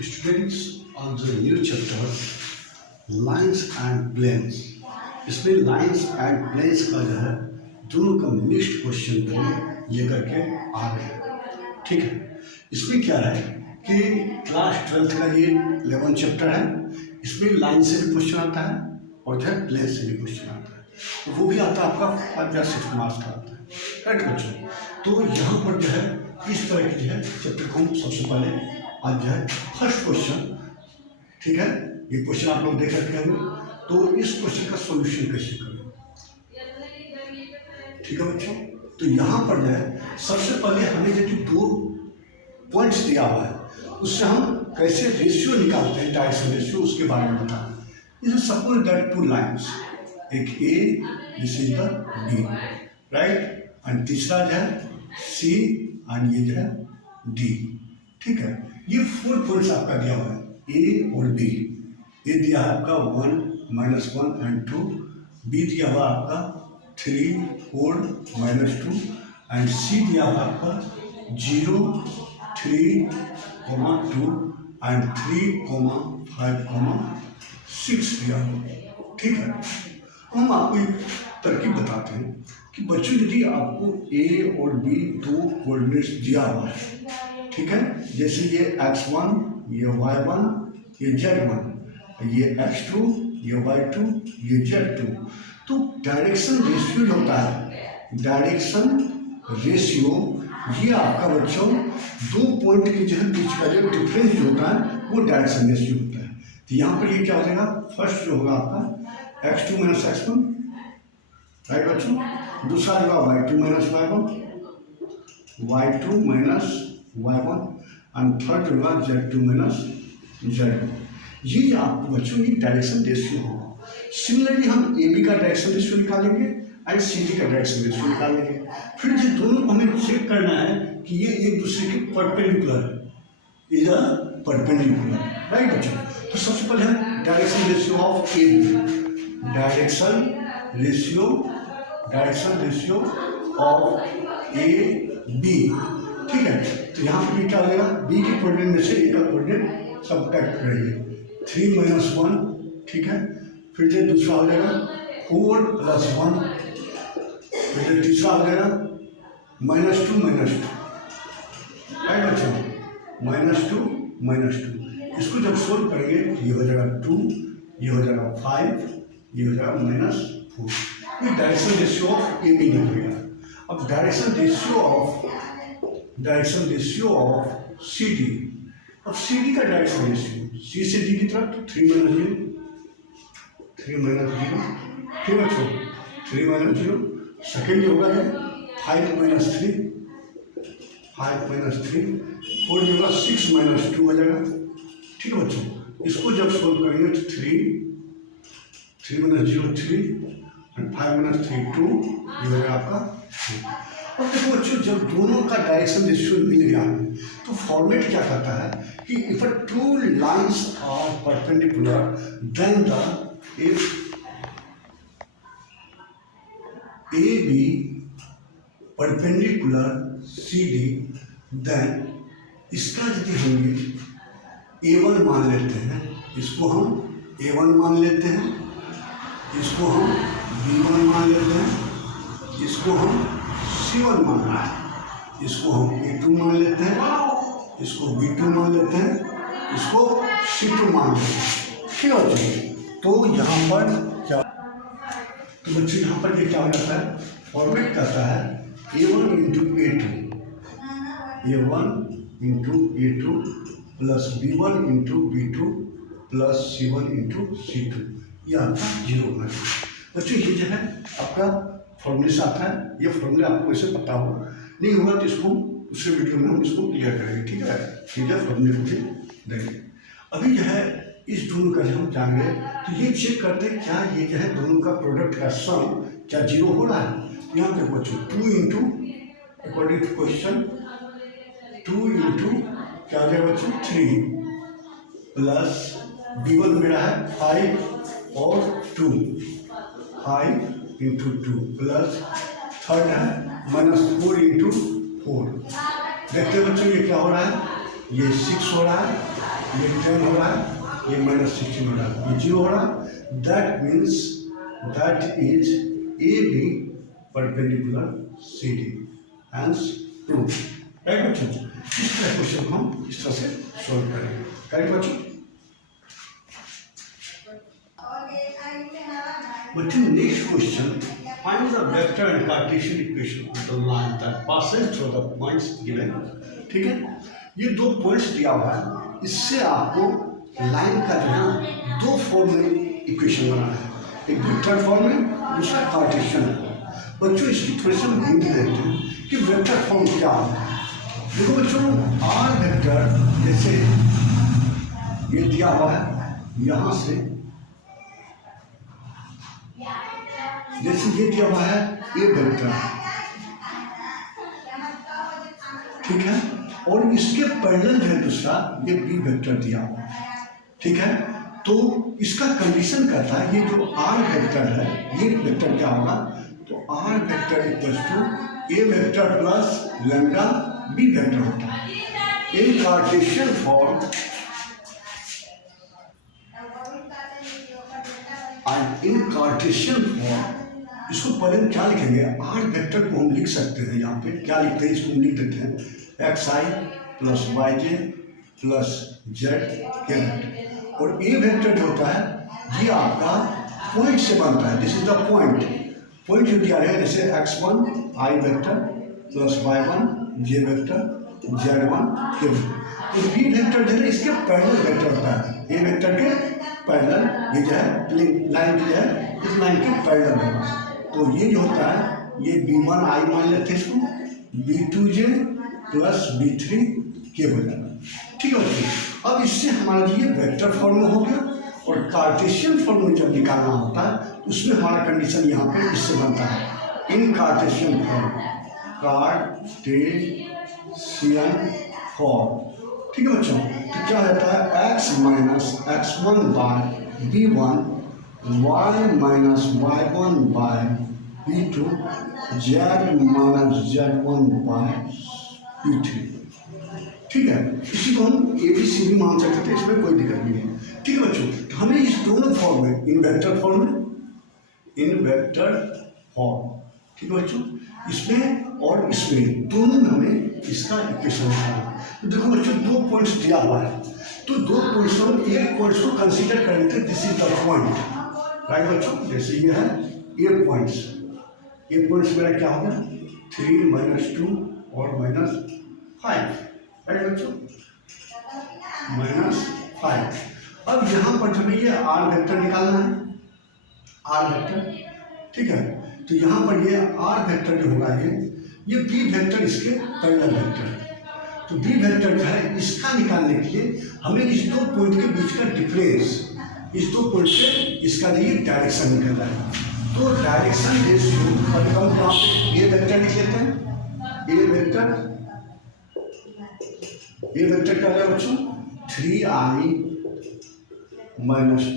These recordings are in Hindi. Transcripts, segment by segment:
Students on the new chapter lines and planes. इसमें लाइंस एंड प्लेन्स का जो है दोनों का मिक्स्ड क्वेश्चन को लेकर के आ रहे हैं। ठीक है, इसमें क्या है कि क्लास 12th का ये 11 चैप्टर है। इसमें लाइन से भी क्वेश्चन आता है और जो है प्लेन से भी क्वेश्चन आता है, वो भी आता है आपका 5 या 6 मार्क्स का आता है। राइट बच्चों, तो यहाँ पर जो है इस तरह की जो है चैप्टर को हम सबसे पहले आज जो है फर्स्ट क्वेश्चन, ठीक है, ये क्वेश्चन आप लोग देख सकते हैं। तो इस क्वेश्चन का सॉल्यूशन कैसे करें, ठीक है बच्चों। तो यहाँ पर जो है सबसे पहले हमें जो 2 पॉइंट्स दिया हुआ है उससे हम कैसे रेशियो निकालते हैं, डायरेक्शन रेशियो, उसके बारे में बताएं। इज सपोज दैट 2 लाइन्स, एक A, this is the B, right, and तीसरा जो है सी एंड ये जो है डी। ठीक है, ये 4 पॉइंट्स आपका दिया हुआ है, ए और बी। ए दिया है आपका 1, -1 एंड 2, बी दिया हुआ आपका 3, 4, -2 एंड सी दिया हुआ आपका 0, 3, 2 एंड 3, 5, 6 दिया हुआ। ठीक है, हम आपको एक तरकीब बताते हैं कि बच्चों यदि आपको ए और बी 2 कोऑर्डिनेट्स दिया हुआ है, ठीक है, जैसे ये x1, ये y1, ये z1, ये x2, ये y2, ये z2, तो डायरेक्शन रेशियो जो होता है, डायरेक्शन रेशियो, ये आपका बच्चों 2 पॉइंट के जो है बीच का जो डिफरेंस जो होता है वो डायरेक्शन रेशियो होता है। तो यहाँ पर ये क्या हो जाएगा, फर्स्ट जो होगा आपका x2 - x1, राइट बच्चों, दूसरा होगा y2 - y1, y2 - y1 and third होगा z2 - z1। ये आपको बच्चों ये डायरेक्शन रेशियो होगा। सिमिलरली हम ए बी का डायरेक्शन रेशियो निकालेंगे एंड सी डी का डायरेक्शन रेशियो निकालेंगे। फिर ये दोनों को हमें चेक करना है कि ये एक दूसरे के परपेंडिकुलर है, इज अ परपेंडिकुलर, राइट बच्चों। तो सबसे पहले हम direction ratio of A B, direction ratio of A B, ठीक है। तो यहाँ पर भी क्या हो जाएगा, बी के कोऑर्डिनेट में से ए का कोऑर्डिनेट सबट्रैक्ट करेंगे, 3 - 1, ठीक है। फिर जो दूसरा हो जाएगा 4 + 1, फिर जो तीसरा हो जाएगा -2, राइट बच्चों, -2। इसको जब सोल्व करेंगे ये हो जाएगा 2, ये हो जाएगा 5, ये हो जाएगा -4। ये direction ratio of A B निकलेगा। अब direction ratio of C D, अब सी डी का डायरेक्शन रेशियो सी से डी की तरफ 3 - 0, ठीक बच्चों, 3 - 0। सेकेंड जो होगा 5 - 3, 4 जो होगा 6 - 2 हो जाएगा। ठीक है बच्चों, इसको जब सोल्व करेंगे तो 3 - 0 3 एंड 5 - 3 2, ये हो जाएगा आपका 3। अब देखो बच्चों, जब दोनों का डायरेक्शन रेशियो मिल गया तो फॉर्मेट क्या कहता है कि if 2 lines are perpendicular then the if AB perpendicular CD, then इसका यदि हम A1 मान लेते हैं, इसको हम A1 मान लेते हैं, इसको हम B1 मान लेते हैं, इसको हम C1 मान लेते हैं, इसको हम A2 मान लेते हैं, इसको B2 मान लेते हैं, इसको C2 मान लेते हैं। ठीक है, तो यहाँ पर क्या, तो बच्चों यहाँ पर ये क्या हो जाता है, फॉर्मेट करता है A1 × A2, A1 × A2 plus B1 × B2 plus C1 × C2, ये आपका 0 होना चाहिए। बच्चों ये जो है आपका फॉर्मूले से आता है, ये फॉर्मूले आपको इसे पता हो, नहीं होगा तो इसको दूसरे वीडियो में हम इसको क्लियर करेंगे। ठीक है, ठीक है, फॉर्मूले को भी देंगे। अभी जो है इस दोनों का जब हम जान गए तो ये चेक करते हैं क्या ये जो है दोनों का प्रोडक्ट का सम क्या 0 हो रहा है। यहाँ पे बच्चों 2 अकॉर्डिंग टू क्वेश्चन 2 क्या हो जाएगा बच्चों 3 प्लस B1 मेरा है 5 और 2, 5 × 2 प्लस थर्ड है -4 × 4। देखते हैं बच्चों ये क्या हो रहा है, ये 6 हो रहा है, ये 10 हो रहा है, ये -16 हो रहा है, ये 0 हो रहा है। That means that is A B perpendicular C D, hence proof. Right बच्चों, इस तरह क्वेश्चन को हम इस तरह से सॉल्व करेंगे। करेक्ट बच्चों? बच्चों next question, find the vector and Cartesian equation of the line that passes through the points given। ठीक है, ये दो पॉइंट्स दिया हुआ है, इससे आपको लाइन का जो है दो फॉर्म में इक्वेशन बनाना है, एक वेक्टर फॉर्म में, दूसरा कार्टेशियन है। बच्चों इसकी थोड़ी सी हम हिंट देते हैं कि वेक्टर फॉर्म क्या है। देखो बच्चों, आर वेक्टर जैसे ये दिया हुआ है, यहाँ से जैसे ये दिया हुआ है ए वेक्टर, ठीक है, और इसके पैरेलल है दूसरा ये बी वेक्टर दिया हुआ है। ठीक है, तो इसका कंडीशन कहता है ये जो आर वेक्टर है, ये वेक्टर क्या होगा, तो R vector equals to A vector plus lambda B vector होता है। इन कार्टेशियन फॉर्म और इन कार्टेशियन फॉर्म इसको पहले हम क्या लिखेंगे, आर वेक्टर को हम लिख सकते हैं, यहाँ पे क्या लिखते हैं, इसको हम लिख देते हैं एक्स आई प्लस वाई जे प्लस जेड के वेक्टर। और ए वेक्टर जो होता है ये आपका पॉइंट से बनता है, this is the point. Point जो दिया है जैसे x1 आई वेक्टर प्लस y1 जे वेक्टर z1 के वेक्टर। तो बी वेक्टर जो है इसके पैरेलल वेक्टर होता है, ए वेक्टर के पैरेलल, ये जो है लाइन जो है इस लाइन के पैरेलल होगा। तो ये जो होता है ये b1 आई मान लेते हैं इसको, b2j प्लस b3 के हो जाएगा। ठीक है बच्चों, अब इससे हमारा ये वेक्टर फॉर्म हो गया, और कार्टेशियन फॉर्म में जब निकालना होता है तो उसमें हमारा कंडीशन यहाँ पे इससे बनता है, in Cartesian form, Cartesian form. ठीक है बच्चों, तो क्या रहता है x minus x1 by b1, y minus y1 by b2, z minus z1 by b3। ठीक है, इसी को हम ए बी सी भी मान सकते थे, इसमें कोई दिक्कत नहीं है। ठीक है बच्चों, तो हमें इस दोनों फॉर्म में, इन वेक्टर फॉर्म में, इन वेक्टर फॉर्म, ठीक है बच्चों, इसमें और इसमें दोनों में हमें इसका इक्वेशन निकालना। तो देखो बच्चों, दो पॉइंट्स दिया हुआ है, तो दो पॉइंट्स हम एक पॉइंट्स को कंसीडर कर लेते हैं, this is the point. Right बच्चों, जैसे ये है ए पॉइंट्स, ए पॉइंट्स मेरा क्या होगा 3 - 2 और -5। राइट बच्चों, -5। अब यहाँ पर हमें ये आर वेक्टर निकालना है, आर वेक्टर। ठीक है, तो यहाँ पर ये आर वेक्टर जो होगा ये बी वेक्टर इसके पैरेलल वेक्टर है। तो बी वेक्टर जो है इसका निकालने के लिए हमें इस दो पॉइंट के बीच का डिफरेंस, इस दो पॉइंट से इसका ये डायरेक्शन निकल रहा है। तो डायरेक्शन रेशियो हम यहाँ पे ए वेक्टर लिख लेते हैं, ए वेक्टर क्या है बच्चों 3i -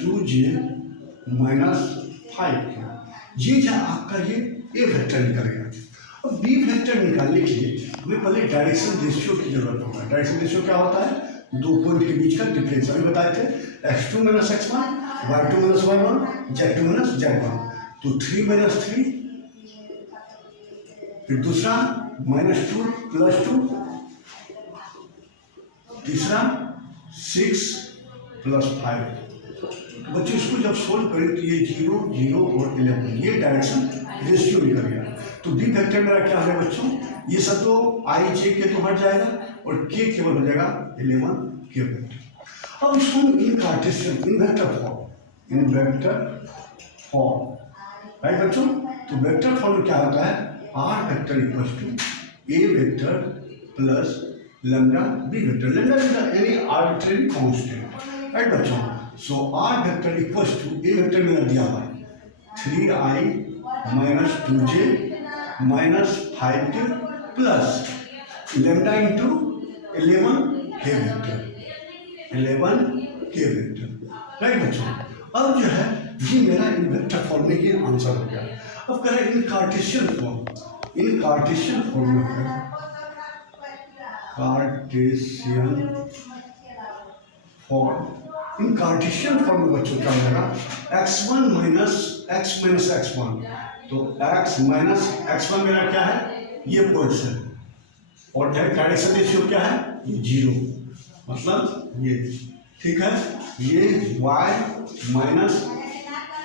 2j - 5। ये जो आपका ये ए वेक्टर निकलेगा। अब बी वेक्टर निकालने के लिए हमें पहले डायरेक्शन रेशियो की जरूरत होगा। डायरेक्शन रेशियो क्या होता है, दो पॉइंट के बीच का डिफरेंस। अभी बताए थे x2 - x1, y2 - y1, z2 - z1। तो 3 - 3, फिर दूसरा -2 + 2, तीसरा 6 + 5। तो बच्चों इसको जब सोल्व करें तो ये 0, 0 और 11, ये डायरेक्शन रेशियो निकल गया। तो बी वेक्टर मेरा क्या है बच्चों, ये सब तो आई जे के तो हट जाएगा और के केवल हो जाएगा 11 के वेक्टर। अब इसको in Cartesian, in vector form, right बच्चों। तो वेक्टर फॉर्म क्या होता है, r vector equals to A vector plus lambda B vector. Lambda is any arbitrary constant, right बच्चों। So r vector equals to A vector मेरा दिया हुआ है 3i - 2j - 5k plus lambda into 11 के वेक्टर, 11 के वेक्टर। राइट बच्चों, अब जो है ये मेरा इन वेक्टर फॉर्म में ये आंसर हो गया। अब करें इन कार्टेशियन फॉर्म, इन कार्टेशियन फॉर्म में कार्टेशियन फॉर्म, इन कार्टेशियन फॉर्म में बच्चों क्या हो जाएगा, x1 माइनस x1, तो x माइनस x1 मेरा क्या है, ये पॉइंट्स है, और डायरेक्शन रेशियो क्या है, ये 0, मतलब ये, ठीक है, ये y minus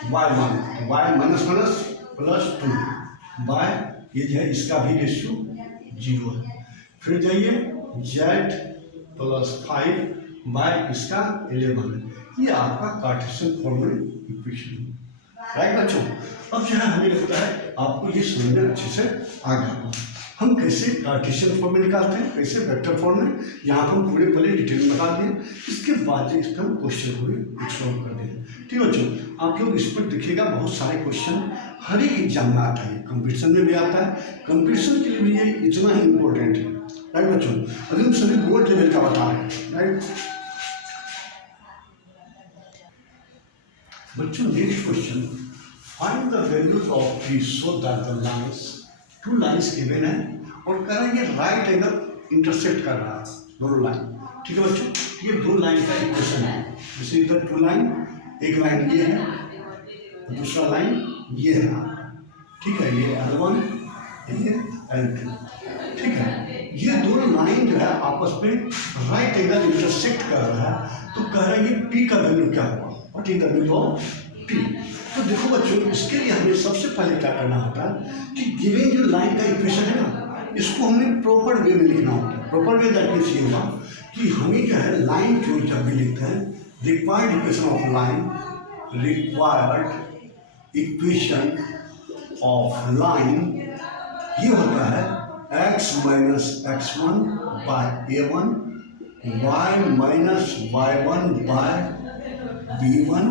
y1, y minus minus plus 2 by ये जो है इसका भी रेशियो 0 है, फिर जाइए z प्लस 5 बाय इसका 11 है, ये आपका कार्टेशियन फॉर्म में इक्वेशन है, राइट बच्चों। अब जो है हमें लगता है आपको ये समझ में अच्छे से आ गया। हम कैसे कार्टेशियन फॉर्म में निकालते हैं, कैसे वेक्टर फॉर्म में, यहाँ पर हम पूरे पहले डिटेल में बता दिए, इसके बाद इस पर हम क्वेश्चन को भी सॉल्व कर देंगे, ठीक है बच्चों। आप लोग इस पर देखिएगा, बहुत सारे क्वेश्चन हर एक एग्जाम में आता है, कंपटीशन में भी आता है, कंपटीशन के लिए भी ये इतना ही इम्पोर्टेंट है, राइट बच्चों। अभी हम सभी बोर्ड लेवल का बता रहे हैं, राइट बच्चों। Next question, find the values of P so that the lines, 2 lines given है और कह रहा है ये राइट एंगल इंटरसेक्ट कर रहा है दोनों लाइन, ठीक है बच्चों। ये 2 लाइन का इक्वेशन है, जैसे इधर 2 लाइन, एक लाइन ये है, दूसरा लाइन ये है, ठीक है, ये L1, ये L2, ठीक है। ये दोनों लाइन जो है आपस में राइट एंगल इंटरसेक्ट कर रहा है, तो कह रहा है ये P का वैल्यू क्या होगा, what is the value of P। तो देखो बच्चों, इसके लिए हमें सबसे पहले क्या करना होता है कि गिवन जो लाइन का इक्वेशन है ना, इसको हमें प्रॉपर वे में लिखना होता है। प्रॉपर वे दैट मीन्स ये हुआ कि हमें जो है लाइन जो जब भी लिखते हैं, required equation of line, required equation of line ये होता है x minus x1 by a1, y minus y1 by b1,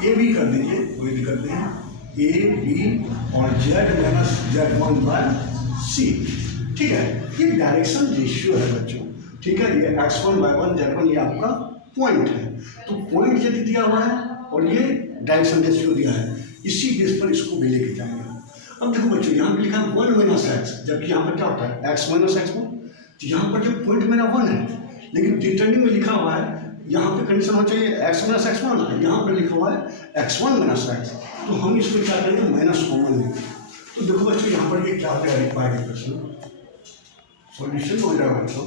A भी कर दीजिए, कोई दिक्कत नहीं है, ए बी और z minus z1 by C, ठीक है। ये डायरेक्शन रेशियो है बच्चों, ठीक है। ये x1 y1 z1 ये आपका पॉइंट है, तो पॉइंट यदि दिया हुआ है और ये डायरेक्शन रेशियो दिया है, इसी बेस पर इसको भी लेके जाएंगे। अब देखो बच्चों, यहाँ पे लिखा है 1 माइनस एक्स, जबकि यहाँ पर क्या होता है x माइनस x1, तो यहाँ पर जो पॉइंट मेरा 1 है, लेकिन डिटर्मिनेंट में लिखा हुआ है, यहाँ पे कंडीशन होना चाहिए x माइनस x1, यहाँ पर लिखा हुआ है x1 माइनस x, तो हम इसको क्या करेंगे, माइनस कॉमन लेंगे। तो देखो बच्चों, यहाँ पर ये क्या हो गया, रिक्वायर्ड इक्वेशन सॉल्यूशन हो जाएगा बच्चों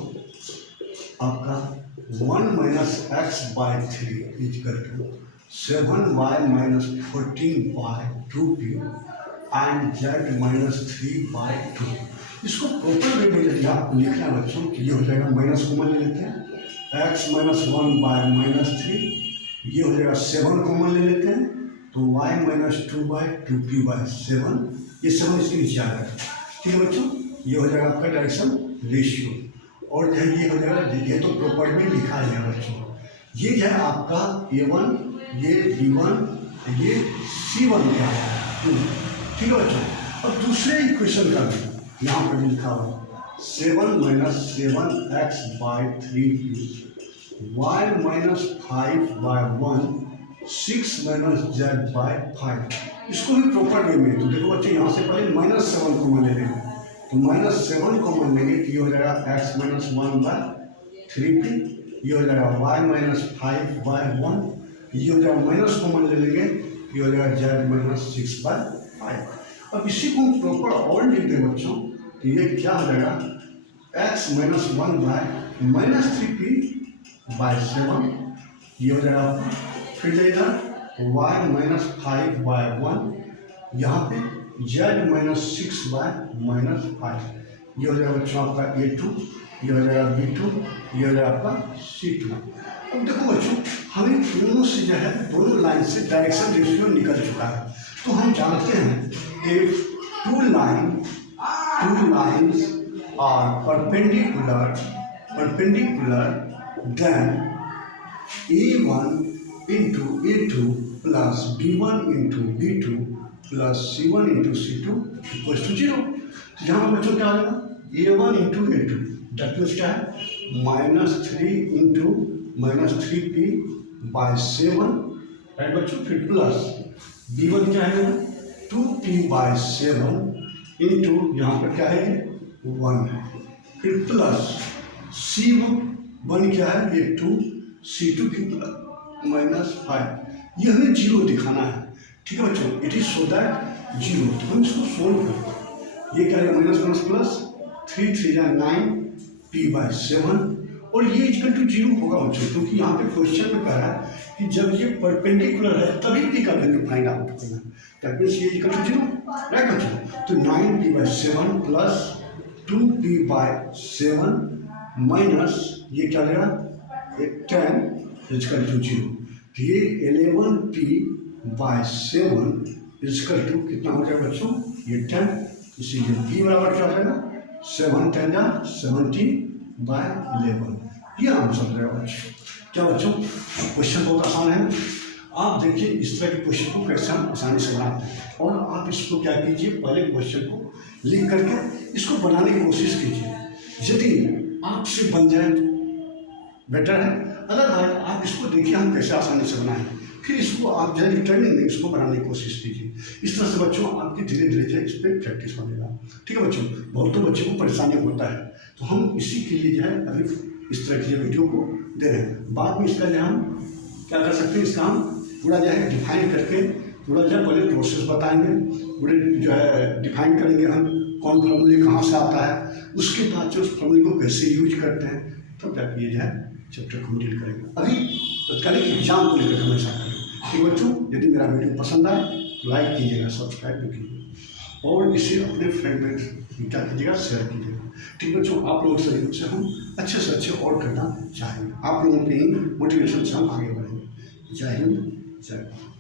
आपका 1 minus X by 3 equal to 7y minus 14 by 2p and z minus 3 by 2। इसको प्रॉपर वे में यदि आपको लिखना है बच्चों, कि ये हो जाएगा, माइनस कॉमन ले लेते हैं, x माइनस 1 बाय माइनस 3, ये हो जाएगा 7 कॉमन ले लेते हैं, तो y minus 2 bye 2p bye 7, ये 7 इसके नीचे आ जाएगा, ठीक है बच्चों। ये हो जाएगा आपका डायरेक्शन रेशियो, और जो है ये हो जाएगा, ये तो प्रॉपर में लिखा है बच्चों, ये जो है आपका a1, ये b1, ये c1 क्या है, ठीक है बच्चों। अब दूसरे इक्वेशन का भी यहाँ पर लिखा हुआ 7 minus 7x by 3p, y minus 5 by 1, 6 minus z by 5, इसको भी प्रॉपर वे में। तो देखो बच्चे, यहाँ से पहले माइनस 7 कॉमन ले लेंगे, तो माइनस 7 कॉमन लेंगे, तो ये हो जाएगा x माइनस 1 बाय 3p, ये हो जाएगा y माइनस 5 बाय 1, ये हो जाएगा माइनस कॉमन ले लेंगे, ये हो जाएगा z माइनस 6 बाय 5। अब इसी को हम प्रॉपर और लिख दें बच्चों, तो ये क्या हो जाएगा, x minus 1 by minus 3p by 7, ये हो जाएगा आपका, फिर जाएगा y माइनस 5 बाय 1, यहाँ पे z माइनस 6 बाय माइनस 5, ये हो जाएगा बच्चों आपका a2, ये हो जाएगा b2, ये हो जाएगा आपका c2। अब देखो बच्चों, हमें दोनों से जो है, दोनों लाइन से डायरेक्शन रेशियो निकल चुका है, तो हम जानते हैं if two lines are perpendicular, then a1 into a2 plus b1 into b2 plus c1 into c2 equals to 0। तो यहाँ पर बच्चों क्या आ जाएगा, a1 into a2, that means क्या है, -3 into -3p बाय 7, राइट बच्चों, फिर प्लस b1 क्या है, 2p बाय 7 इंटू यहाँ पर क्या है, 1 है, फिर प्लस C1 क्या है, ये 2, C2 कितना -5, ये हमें 0 दिखाना है। ठीक है बच्चों, इट इज सो दैट 0, तो हम इसको सोल्व करें। ये क्या है, -1 प्लस 3 3 या 9 p/7, और ये इक्वल टू 0 होगा बच्चों, क्योंकि यहाँ पे क्वेश्चन में कह रहा है कि जब ये परपेंडिकुलर है तभी p का वैल्यू फाइंड आउट करना। दैट मीन्स ये इक्वल टू 0, राइट बच्चों। तो 9p/7 प्लस 2p/7 माइनस ये क्या लेगा, 10 इक्वल टू 0। तो ये 11p/7 इक्वल टू कितना हो जाएगा बच्चों, ये 10, इसीलिए p बराबर क्या हो जाएगा, 7 10 या 70/11। ये आंसर रहेगा बच्चों। क्या बच्चों, क्वेश्चन बहुत आसान है। आप देखिए इस तरह के क्वेश्चन को कैसे हम आसानी से बनाते हैं, और आप इसको क्या कीजिए, पहले क्वेश्चन को लिख करके इसको बनाने की कोशिश कीजिए। यदि आपसे बन जाए तो बेटर है, अदरवाइज आप इसको देखिए हम कैसे आसानी से बनाएं, फिर इसको आप जो है रिटर्निंग में इसको बनाने की कोशिश कीजिए। इस तरह से बच्चों आपकी धीरे धीरे जो है इस पर प्रैक्टिस बनेगा। ठीक है बच्चों, बहुतों बच्चों को परेशानी होता है, तो हम इसी के लिए जो है अभी इस तरह की वीडियो को दे रहे हैं। बाद में इसका जो हम क्या कर सकते हैं, इसका हम पूरा जो है डिफाइन करके पूरा जो है पहले प्रोसेस बताएंगे, पूरे जो है डिफाइन करेंगे हम कौन फॉर्मूले कहाँ से आता है, उसके बाद जो उस फॉर्मूले को कैसे यूज करते हैं, तब जाकर ये जो है चैप्टर कंप्लीट करेंगे। अभी तत्कालिक एग्जाम को लेकर हमेशा करें। ठीक बच्चों, यदि मेरा वीडियो पसंद आए तो लाइक कीजिएगा, सब्सक्राइब भी कीजिएगा, और इसे अपने फ्रेंड में क्या कीजिएगा, शेयर कीजिएगा। ठीक बच्चों, आप लोगों से हम अच्छे से अच्छे और करना चाहेंगे। आप लोगों के ही मोटिवेशन से हम आगे बढ़ेंगे। जय हिंद, जय भारत।